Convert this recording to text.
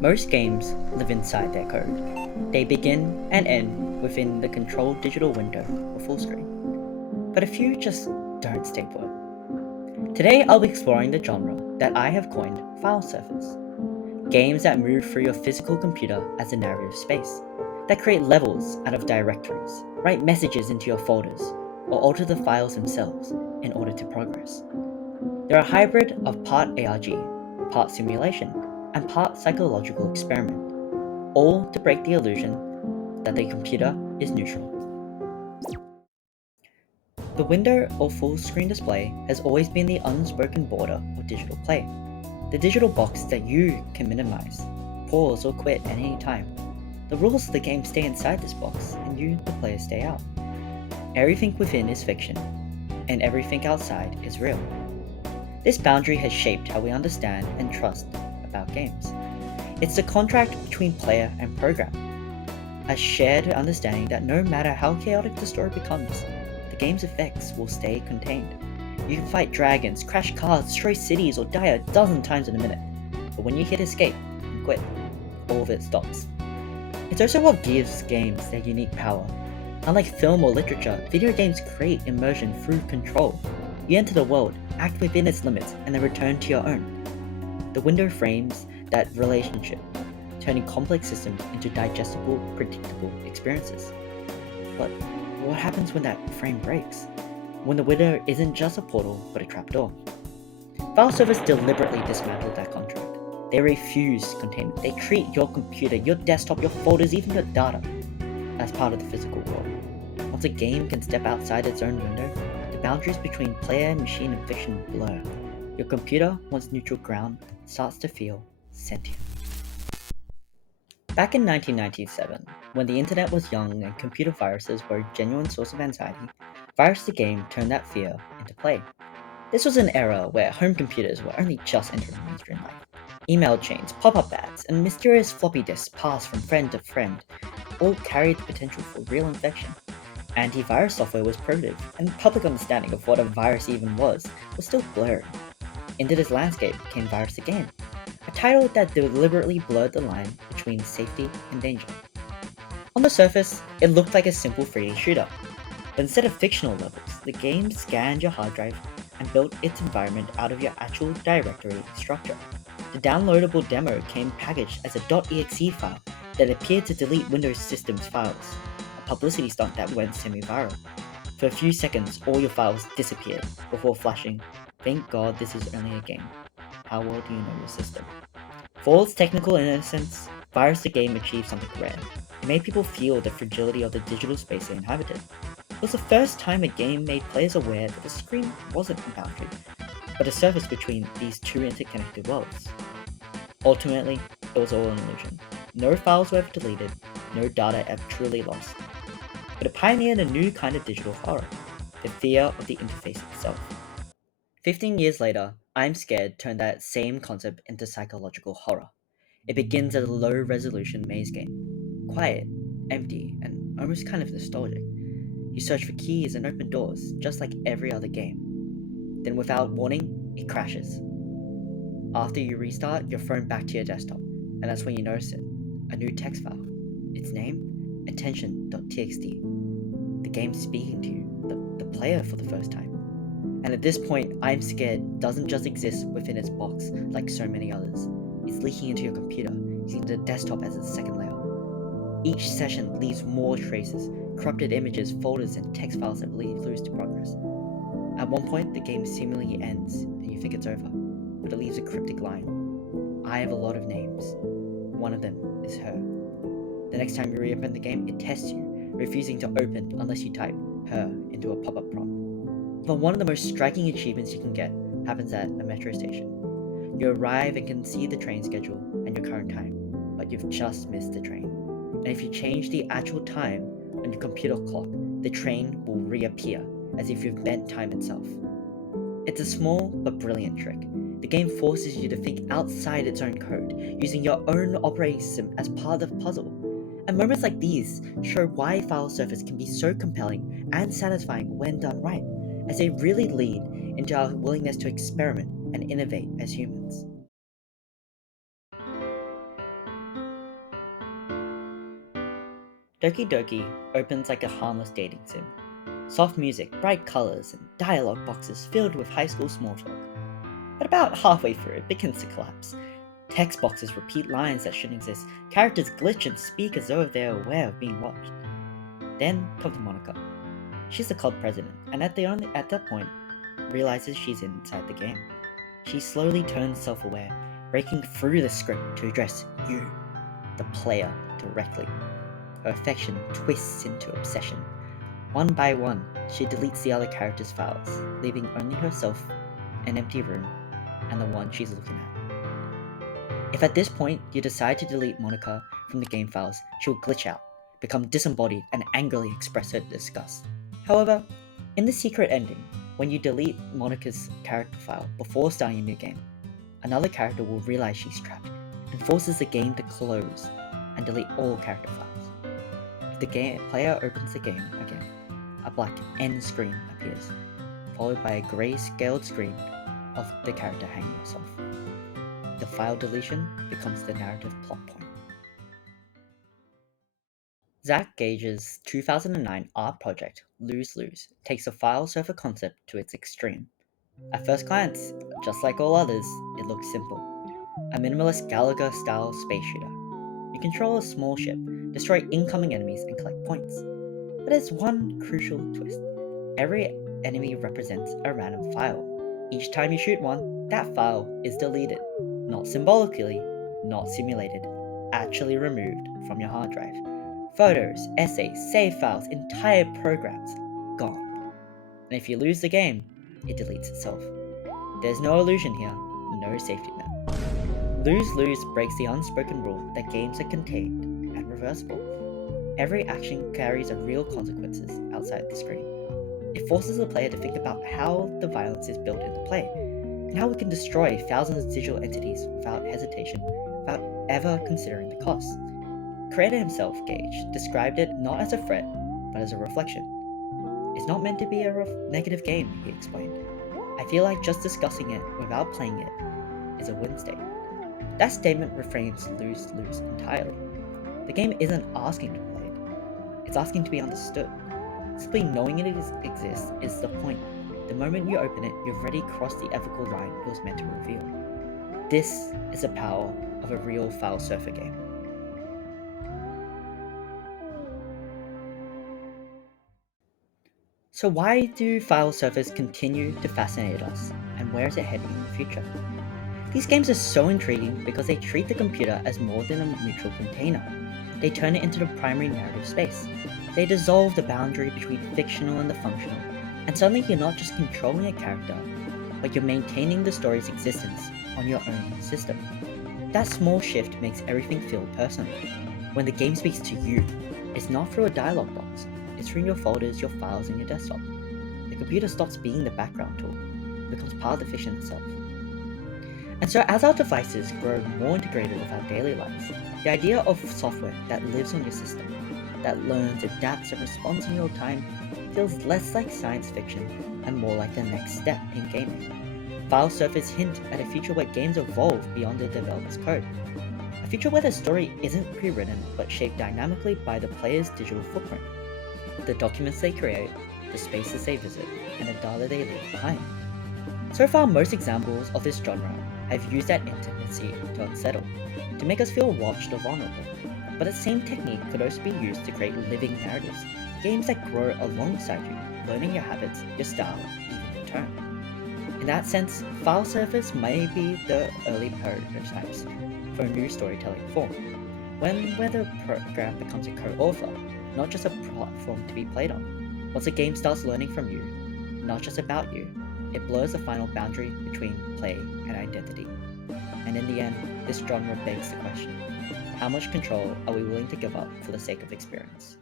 Most games live inside their code. They begin and end within the controlled digital window or full screen. But a few just don't stay put. Today I'll be exploring the genre that I have coined file surfers. Games that move through your physical computer as a narrative space, that create levels out of directories, write messages into your folders, or alter the files themselves in order to progress. They're a hybrid of part ARG, part simulation, and part psychological experiment, all to break the illusion that the computer is neutral. The window or full screen display has always been the unspoken border of digital play, the digital box that you can minimize, pause, or quit at any time. The rules of the game stay inside this box, and you, the player, stay out. Everything within is fiction, and everything outside is real. This boundary has shaped how we understand and trust about games. It's the contract between player and program, a shared understanding that no matter how chaotic the story becomes, the game's effects will stay contained. You can fight dragons, crash cars, destroy cities, or die a dozen times in a minute, but when you hit escape and quit, all of it stops. It's also what gives games their unique power. Unlike film or literature, video games create immersion through control. You enter the world, act within its limits, and then return to your own. The window frames that relationship, turning complex systems into digestible, predictable experiences. But what happens when that frame breaks? When the window isn't just a portal, but a trapdoor? File servers deliberately dismantled that contract. They refuse containment. They treat your computer, your desktop, your folders, even your data as part of the physical world. Once a game can step outside its own window, the boundaries between player, machine, and fiction blur. Your computer, once neutral ground, starts to feel sentient. Back in 1997, when the internet was young and computer viruses were a genuine source of anxiety, Virus the Game turned that fear into play. This was an era where home computers were only just entering mainstream life. Email chains, pop-up ads, and mysterious floppy disks passed from friend to friend all carried the potential for real infection. Antivirus software was primitive, and public understanding of what a virus even was still blurry. Into this landscape came Virus the Game, a title that deliberately blurred the line between safety and danger. On the surface, it looked like a simple 3D shooter, but instead of fictional levels, the game scanned your hard drive and built its environment out of your actual directory structure. The downloadable demo came packaged as a .exe file that appeared to delete Windows systems files, a publicity stunt that went semi-viral. For a few seconds, all your files disappeared before flashing, "Thank God this is only a game. How well do you know your system?" For all its technical innocence, Virus the Game achieved something rare. It made people feel the fragility of the digital space they inhabited. It was the first time a game made players aware that the screen wasn't a boundary, but a surface between these two interconnected worlds. Ultimately, it was all an illusion. No files were ever deleted, no data ever truly lost. But it pioneered a new kind of digital horror, the fear of the interface itself. 15 years later, Imscared turned that same concept into psychological horror. It begins as a low-resolution maze game. Quiet, empty, and almost kind of nostalgic. You search for keys and open doors, just like every other game. Then without warning, it crashes. After you restart, you're thrown back to your desktop, and that's when you notice it. A new text file. Its name? Attention.txt. The game's speaking to you, the player, for the first time. And at this point, I'm Scared doesn't just exist within its box like so many others. It's leaking into your computer, using the desktop as its second layer. Each session leaves more traces, corrupted images, folders, and text files that lead clues to progress. At one point, the game seemingly ends, and you think it's over, but it leaves a cryptic line. "I have a lot of names. One of them is her." The next time you reopen the game, it tests you, refusing to open unless you type "her" into a pop-up prompt. But one of the most striking achievements you can get happens at a metro station. You arrive and can see the train schedule and your current time, but you've just missed the train. And if you change the actual time on your computer clock, the train will reappear, as if you've bent time itself. It's a small but brilliant trick. The game forces you to think outside its own code, using your own operating system as part of the puzzle. And moments like these show why file servers can be so compelling and satisfying when done right, as they really lead into our willingness to experiment and innovate as humans. Doki Doki opens like a harmless dating sim. Soft music, bright colors, and dialogue boxes filled with high school small talk. But about halfway through, it begins to collapse. Text boxes repeat lines that shouldn't exist. Characters glitch and speak as though they're aware of being watched. Then comes Monica. She's the club president, and at that point, realizes she's inside the game. She slowly turns self-aware, breaking through the script to address you, the player, directly. Her affection twists into obsession. One by one, she deletes the other characters' files, leaving only herself, an empty room, and the one she's looking at. If at this point you decide to delete Monica from the game files, she'll glitch out, become disembodied, and angrily express her disgust. However, in the secret ending, when you delete Monica's character file before starting a new game, another character will realize she's trapped and forces the game to close and delete all character files. If the player opens the game again, a black end screen appears, followed by a grey-scaled screen of the character hanging herself. The file deletion becomes the narrative plot point. Zach Gage's 2009 art project, Lose Lose, takes the file surfer concept to its extreme. At first glance, just like all others, it looks simple. A minimalist Galaga-style space shooter. You control a small ship, destroy incoming enemies, and collect points. But there's one crucial twist. Every enemy represents a random file. Each time you shoot one, that file is deleted. Not symbolically, not simulated, actually removed from your hard drive. Photos, essays, save files, entire programs, gone. And if you lose the game, it deletes itself. There's no illusion here, no safety net. Lose-lose breaks the unspoken rule that games are contained and reversible. Every action carries a real consequences outside the screen. It forces the player to think about how the violence is built into play, and how we can destroy thousands of digital entities without hesitation, without ever considering the costs. Creator himself, Gage, described it not as a threat, but as a reflection. It's not meant to be a negative game, he explained. I feel like just discussing it without playing it is a win state. That statement reframes lose-lose entirely. The game isn't asking to be played, it's asking to be understood. Simply knowing it exists is the point. The moment you open it, you've already crossed the ethical line it was meant to reveal. This is the power of a real file surfer game. So why do file surfers continue to fascinate us, and where is it heading in the future? These games are so intriguing because they treat the computer as more than a neutral container. They turn it into the primary narrative space. They dissolve the boundary between fictional and the functional, and suddenly you're not just controlling a character, but you're maintaining the story's existence on your own system. That small shift makes everything feel personal. When the game speaks to you, it's not through a dialogue box, it's through your folders, your files, and your desktop. The computer stops being the background tool, it becomes part of the fiction itself. And so as our devices grow more integrated with our daily lives, the idea of software that lives on your system, that learns, adapts, and responds in real time feels less like science fiction and more like the next step in gaming. File surfers hint at a future where games evolve beyond the developer's code. A future where the story isn't pre-written but shaped dynamically by the player's digital footprint. The documents they create, the spaces they visit, and the data they leave behind. So far, most examples of this genre have used that intimacy to unsettle, to make us feel watched or vulnerable. But the same technique could also be used to create living narratives, games that grow alongside you, learning your habits, your style, even your tone. In that sense, file surfers may be the early prototypes for a new storytelling form, where the program becomes a co-author, not just a platform to be played on. Once a game starts learning from you, not just about you, it blurs the final boundary between play and identity. And in the end, this genre begs the question, how much control are we willing to give up for the sake of experience?